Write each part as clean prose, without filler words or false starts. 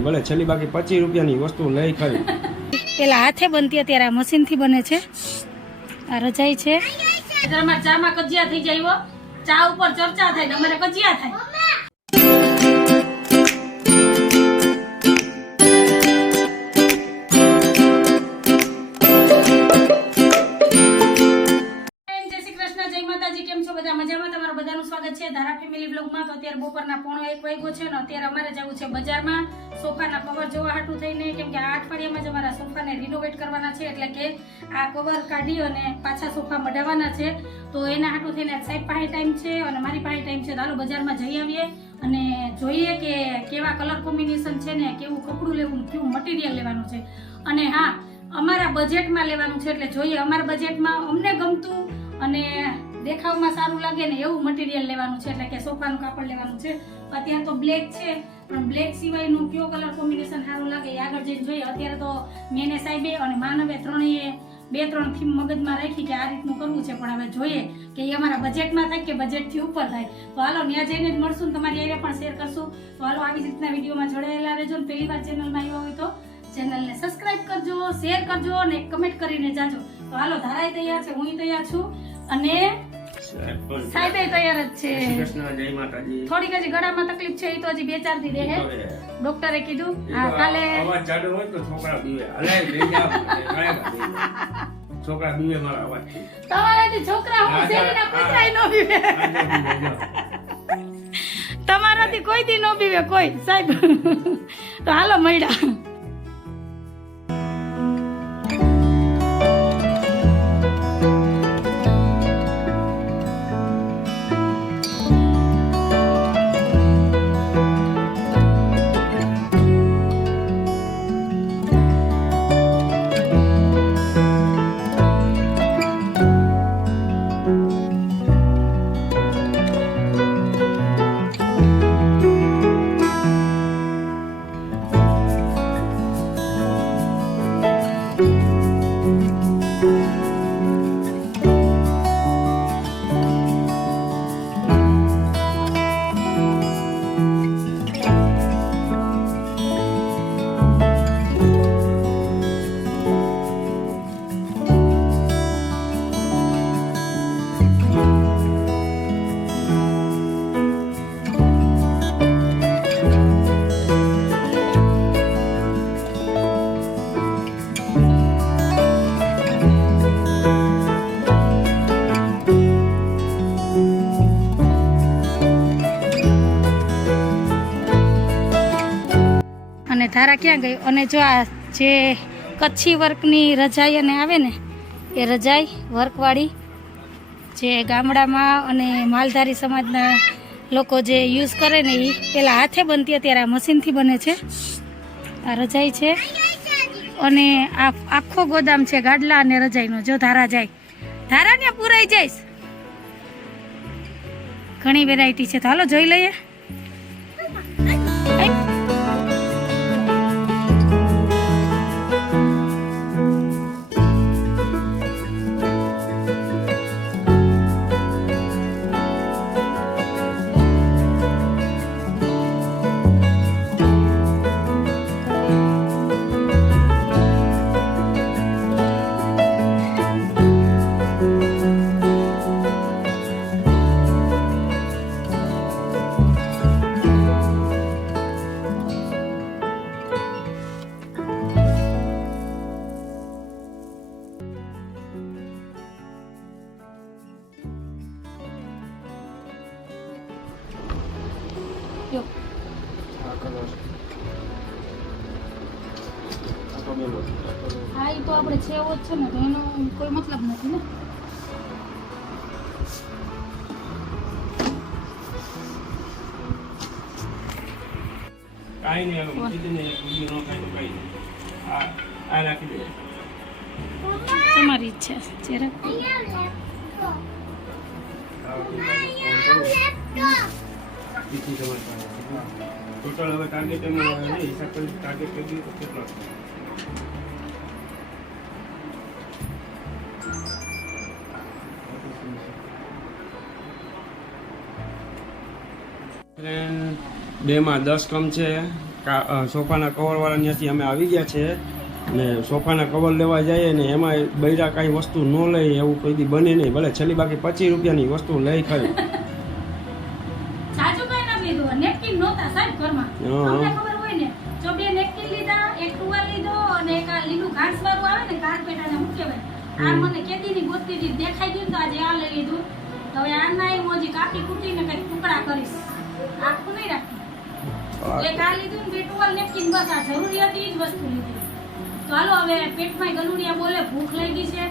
નથી, ભલે છેલ્લી બાકી 25 રૂપિયાની વસ્તુ લઈ ખરી. પેલા હાથે બનતી અત્યારે આ મશીન થી બને છે. આ રજાઈ છે. અમારે ચામાં કજિયા થઈ જાય, ચા ઉપર ચર્ચા થાય, અમારે કજિયા થાય. ધારા ફેમિલી બ્લોગમાં તો અત્યારે બપોરના 1:30 વાગ્યો છે ને અત્યારે અમારે જવું છે બજારમાં સોફાના કવર જોવા હાટું થઈને, કેમ કે આ અઠવાડિયામાં જ અમારા સોફાને રિનોવેટ કરવાના છે, એટલે કે આ કવર કાઢી અને પાછા સોફા મઢાવવાના છે. તો એના હાટું થઈને સાહેબ પાસે ટાઈમ છે અને મારી પાસે ટાઈમ છે, તો હાલો બજારમાં જઈ આવીએ અને જોઈએ કે કેવા કલર કોમ્બિનેશન છે ને કેવું કપડું લેવું, કેવું મટીરિયલ લેવાનું છે. અને હા, અમારા બજેટમાં લેવાનું છે, એટલે જોઈએ અમારા બજેટમાં અમને ગમતું અને દેખાવમાં સારું લાગે ને એવું મટીરિયલ લેવાનું છે, એટલે કે સોફાનું કાપડ લેવાનું છે. અત્યારે તો બ્લેક છે, પણ બ્લેક સિવાયનું કયો કલર કોમ્બિનેશન સારું લાગે એ આગળ જઈને જોઈએ. અત્યારે તો મેને સાહેબે અને માનવે ત્રણેય 2-3 થીમ મગજમાં રાખી કે આ રીતનું કરવું છે, પણ હવે જોઈએ કે એ અમારા બજેટમાં થાય કે બજેટથી ઉપર થાય. તો હાલો ત્યાં જઈને જ મળશું ને તમારી એરિયા પણ શેર કરશું. તો હાલો આવી જ રીતના વિડીયોમાં જોડાયેલા રહેજો. પહેલી વાર ચેનલમાં આવ્યા હોય તો ચેનલને સબસ્ક્રાઇબ કરજો, શેર કરજો અને કમેન્ટ કરીને જાજો. તો હાલો ધારાય તૈયાર છે, હું તૈયાર છું અને સાહેબે તૈયાર જ છે. થોડીક હજી ગળામાં તકલીફ છે, એ તો હજી 2-4 દી રહે. ડોક્ટરે કીધું હા કાલે છોકરા બીવે મારા અવાજ. તમારાથી છોકરા હું શેરીના કૂતરાય નો બીવે. તમારાથી કોઈ દી નો બીવે કોઈ સાહેબ. તો હાલો મળ્યા. અને ધારા ક્યાં ગઈ? અને જો આ જે કચ્છી વર્કની રજાઈ અને આવે ને એ રજાઈ વર્કવાળી જે ગામડામાં અને માલધારી સમાજના લોકો જે યુઝ કરે ને એ પેલા હાથે બનતી, અત્યારે આ મશીનથી બને છે. આ રજાઈ છે અને આ આખો ગોદામ છે ગાડલા અને રજાઈનો. જો ધારા જાય, ધારા ને પૂરાઈ જઈશ. ઘણી વેરાયટી છે, તો હાલો જોઈ લઈએ. હા, એ તો આપણે છે એવો જ છે ને, તો એનો કોઈ મતલબ નથી ને. કાઈ નહીં, હવે મૂકી દે ને, એક વિડિયો નો કાઈ તો કાઈ નહીં. આ રાખી દે. તમારી ઈચ્છા છે. ટોટલ હવે ટાર્ગેટ હિસાબ કરી ટાર્ગેટ કરી દીધું તો કેટલો બે માં 10 કમ છે સોફાના કવરવાળા ત્યાંથી અમે આવી ગયા છે ને સોફાના કવર લેવા જઈએ ને એમાં બૈરા કાંઈ વસ્તુ ન લઈ એવું કોઈ દી બને નહીં. ભલે છેલ્લી બાકી 25 રૂપિયાની વસ્તુ લઈ ખરી. સાચું કઈ ના લીધું નેપકિન નહોતા સાહેબ ઘરમાં. તમને ખબર હોય ને જો 2 નેપકિન લીધા, એક ટુવાલ લીધો અને એક આ લીલું ઘાસ વાળું આવે ને કાર્પેટ અને શું કહેવાય આ મને કેદીની ગોતતી દેખાઈ ગયું તો આજે આ લઈ લીધું. હવે આના હું હજી કાપી કૂટીને કઈ ટુકડા કરીશ. આખું નહીં રાખી. એક આ લીધું ને 2 ટુવાલ નેપકિન બસ આ જરૂરી હતી એ જ વસ્તુ લીધી. તો હાલો હવે પેટમાં ગલુડિયા બોલે ભૂખ લાગી છે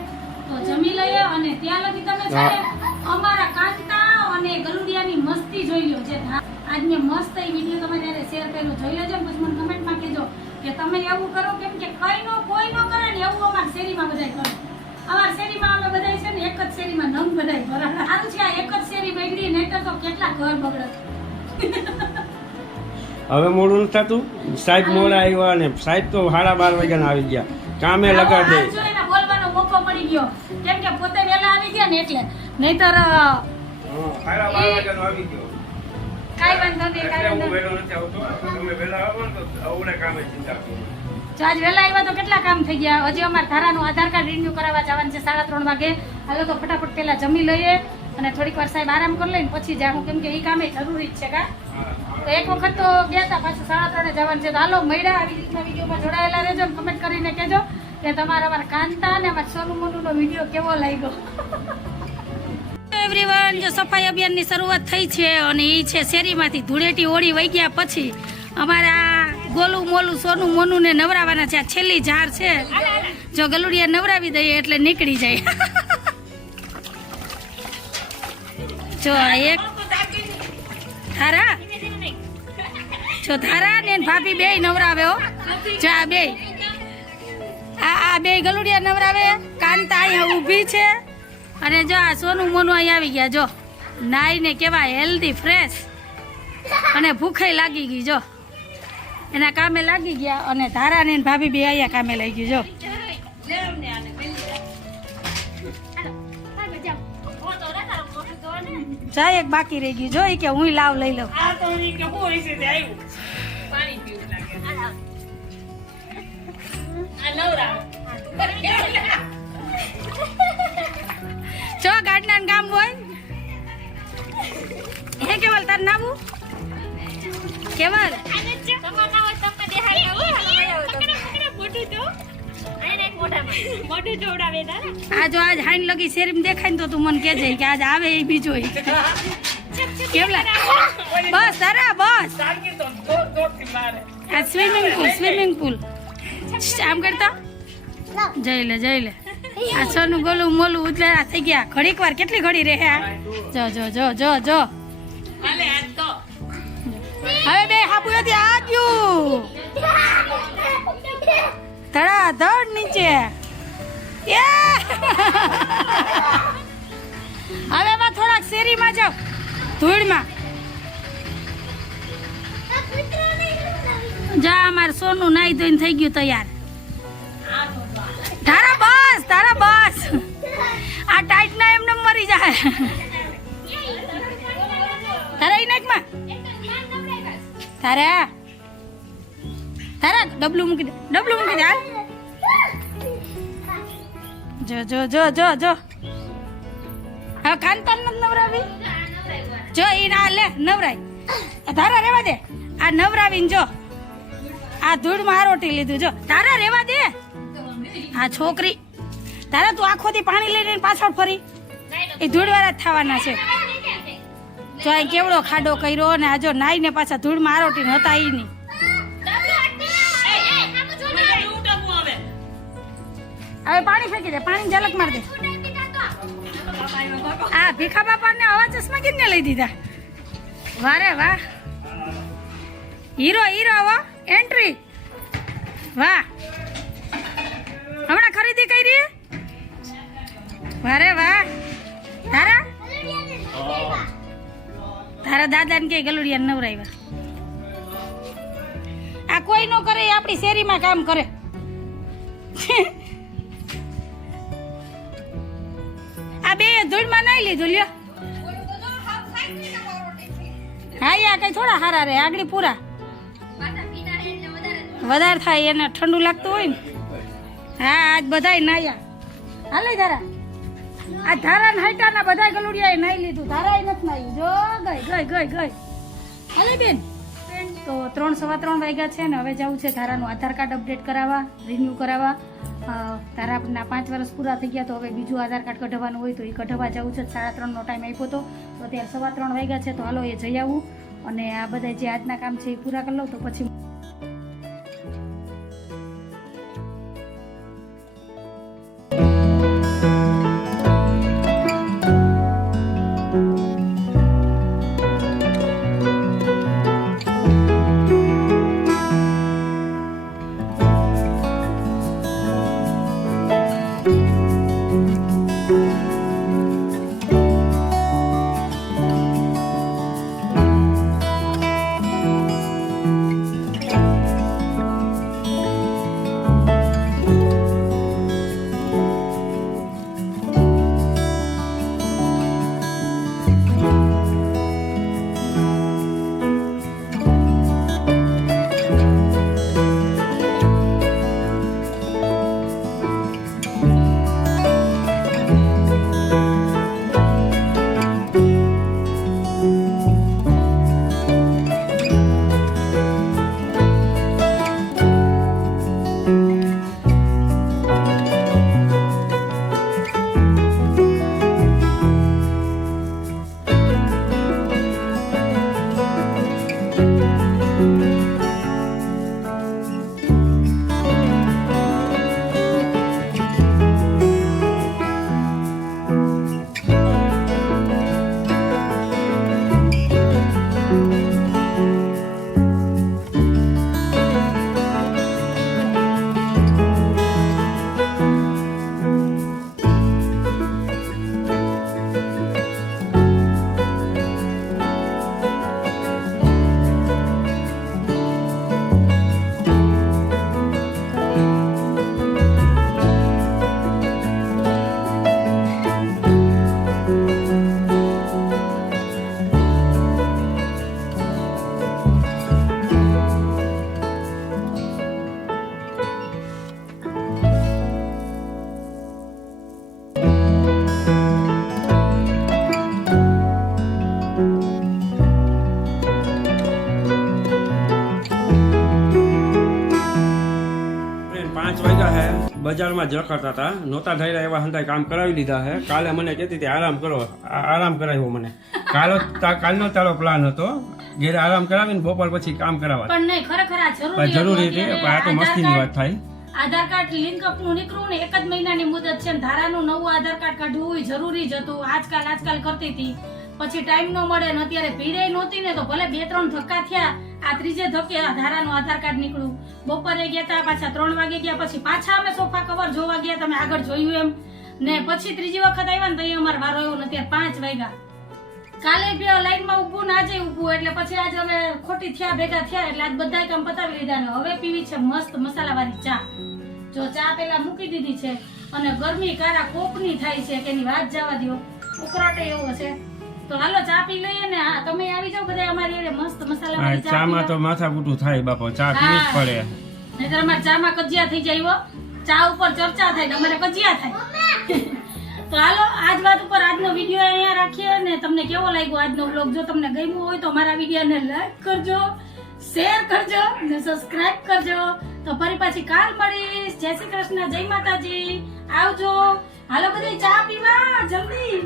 તો જમી લઈએ અને ત્યાં લગી તમે છે ને અમારા કાંતા અને ગલુડિયાની મસ્તી જોઈ લો. જે આજ મેં મસ્ત એ વિડીયો તમે જ્યારે શેર કર્યો જોઈ લેજો ને પછી મને કમેન્ટમાં કહેજો કે તમે એવું કરો કેમ કે કોઈ નો કરે ને એવું અમારા શેરીમાં બધાય કરે. અમારા શેરીમાં અમે બધાય છે ને એક જ શેરીમાં નંગ બધાય ભરાણા. સારું છે આ એક જ શેરી બગડી નહીતર તો કેટલા ઘર બગડત. હવે મોડું નથી થતું. સાહેબ મોડા આવ્યા ને સાહેબ તો 12:30 વાગ્યાના આવી ગયા. કામે લગાડ દે. જોઈને બોલવાનો મોકો મળી ગયો કેમ કે પોતે વહેલા આવી ગયા ને એટલે નહીતર 12:30 વાગ્યાનો આવી ગયો. કાઈ વાંધો નહીં કાઈ વાંધો હું વહેલો નથી આવતો. તમે વહેલા આવો ને તો આવડે કામે ચિંતા કરો. જો આજ વહેલા આવ્યા તો કેટલા કામ થઈ ગયા. હજી અમારા ધારાનું આધાર કાર્ડ રિન્યુ કરાવવા જવાનું છે 3:30 વાગે. હાલો તો ફટાફટ પેલા જમી લઈએ અને થોડીક વાર સાહેબ આરામ કરી લઈને પછી જાઉં કેમ કે એ કામે જરૂરી જ છે કા. તો એક વખત તો ગયા હતા પાછું 3:30 જવાનું છે. તો હાલો મળ્યા આવી રીતના વિડીયોમાં જોડાયેલા રહેજો ને કમેન્ટ કરીને કહેજો કે તમારા અમારા કાંતા અને અમારા સોનુ મોનુનો વિડીયો કેવો લાગ્યો. એવરીવન જો સફાઈ અભિયાનની શરૂઆત થઈ છે અને એ છે શેરીમાંથી ધૂળેટી ઓળી વહી ગયા પછી અમારા ગોલું મોલું સોનું મોનું ને નવરાવાના છે. આ છેલ્લી ઝાર છે જો ગલુડિયા નવરાવી દઈએ એટલે નીકળી જાય. જો એક ધારા જો ધારા ને ભાભી બે નવરાવે હો. જો આ બે આ બે ગલુડિયા નવરાવે. કાંતા અહીંયા ઊભી છે અને જો આ સોનું મોનું અહીં આવી ગયા. જો નાઈ ને કેવા હેલ્ધી ફ્રેશ અને ભૂખે લાગી ગઈ. જો એના કામે લાગી ગયા અને ધારા ને ભાભી બે અહીંયા કામે લાગી ગયું. જો જા એક બાકી રહી ગયું. જો કે હું લાવ લઈ લઉં. જો ગાડના ગામ હોય હે કેવલ તાર નાવું કેવલ આ જો આજ હાઈન લગી શેરીમાં દેખાય ને તો તું મને કહેજે કે આજ આવે એ બીજો કેવલા બસ તારા બસ આ સ્વિમિંગ પુલ આમ કરતા જઈ લે આ સોનું ગોલું મોલું ઉતલેરા થઈ ગયા. ઘડીક વાર કેટલી ઘડી રહે આ જો હવે બે હાપુએથી આ ગયું ધડાધડ નીચે. હવે એમાં થોડાક શેરીમાં જાવ ધૂળમાં. જા અમારે સોનું નાઈ ધોઈને થઈ ગયું તૈયાર. તારા બસ આ ટાઈટ ના એમને મરી જાય. તારા ઇનાકમાં તારા ડબલું મૂકી દે હાલ. જો હવે કાંતાન નથી નવરાવી. જો ઈ ના લે નવરાય તારા રેવા દે. આ નવરાવીને જો આ ધૂળમાં આરોટી લીધું. જો તારા રેવા દે. આ છોકરી તારા તું આખો દી પાણી લઈને પાછળ ફરી એ ધૂળવાળા જ થવાના છે. જો આ કેવડો ખાડો કર્યો ને આ જો નાઈ ને પાછા ધૂળમાં આરોટીને હતા ઈ નહીં. હવે પાણી ફેંકી દે. પાણી ઝલક માર દે. આ ભીખા બાપા ને હવા ચશ્મા કિને લઈ દીધા. વારે વાહ હીરો હો એન્ટ્રી. વાહ હમણાં ખરીદી કરી. વારે વાહ તારા દાદા ને કે ગલુડિયા નવરાવ્યા. આ કોઈ નો કરે આપણી શેરીમાં કામ કરે. આ બે ધૂળમાં નાઈ લીધું લ્યો. હા યા કઈ થોડા હારા રે આગળ પૂરા વધારે થાય એને ઠંડુ લાગતું હોય ને. હા આજ બધાય નાયા હાલે ધારા આ ધારા નાઈટાના બધા ગલુડિયાએ નાઈ લીધું ધારાએ નથી નાયું જો ગઈ હાલે બેન તો 3:15 વાગ્યા છે ને હવે જવું છે ધારાનું આધાર કાર્ડ અપડેટ કરાવવા રિન્યુ કરાવવા ધારાના 5 વર્ષ પૂરા થઈ ગયા તો હવે બીજું આધાર કાર્ડ કઢાવવાનું હોય તો એ કઢાવવા જવું છે 3:30 નો ટાઈમ આપ્યો તો અત્યારે 3:15 વાગ્યા છે તો હાલો એ જઈ આવું અને આ બધા જે આજના કામ છે એ પૂરા કરી લઉં તો પછી બજારમાં જખડતા હતા નહોતા થયેલા એવા હંધાઈ કામ કરાવી લીધા છે કાલે મને કહેતી હતી આરામ કરો આરામ કરાવ્યો મને કાલનો તારો પ્લાન હતો ઘેરે આરામ કરાવીને બપોર પછી કામ કરાવવા પણ નહીં ખરેખર આ જરૂરી હતી પણ આ તો મસ્તીની વાત થાય આધાર કાર્ડ લિંક અપ નું નીકળ્યું ને 1 જ મહિનાની મુદત છે ને ધારાનું નવું આધાર કાર્ડ કાઢવું જરૂરી જ હતું આજકાલ કરતી હતી પછી ટાઈમ ન મળે ને અત્યારે ભીડે નહોતી ને તો ભલે 2-3 ધક્કા થયા આ ત્રીજે ધક્કે ધારાનું આધાર કાર્ડ નીકળ્યું બપોરે ગયા હતા પાછા 3 વાગે ગયા પછી પાછા અમે સોફા કવર જોવા ગયા તમે આગળ જોયું એમ ને પછી ત્રીજી વખત આવ્યા ને તો અમારો વારો આવ્યો ને અત્યારે 5 વાગ્યા કાલે બે લાઈનમાં ઊભું ને આજે ઊભું એટલે પછી આજે અમે ખોટી થયા ભેગા થયા એટલે આજ બધા કામ પતાવી લીધા ને હવે પીવી છે મસ્ત મસાલાવાળી ચા જો ચા પેલા મૂકી દીધી છે અને ગરમી કારા કોપની થાય છે કે એની વાત જવા દો ઉકળાટે એવો છે તો હાલો ચા પી લઈએ ને હા તમે આવી જાવ બધા અમારી જોડે મસ્ત મસાલાવાળી ચા ચામાં તો માથાકૂટું થાય બાપો ચા પીવી જ પડે નહીતર અમારે ચામાં કજિયા થઈ જાય હો ચા ઉપર ચર્ચા થાય ને અમારે કજિયા થાય તો હાલો આજ વાત ઉપર આજનો વિડીયો અહીંયા રાખીએ ને તમને કેવો લાગ્યો આજનો વ્લોગ જો તમને ગમ્યો હોય તો મારા વિડીયોને લાઈક કરજો શેર કરજો ને સબસ્ક્રાઇબ કરજો તો ફરી પાછી કાલ મળીશ જય શ્રી કૃષ્ણ જય માતાજી આવજો હાલો બધા ચા પીવા જલ્દી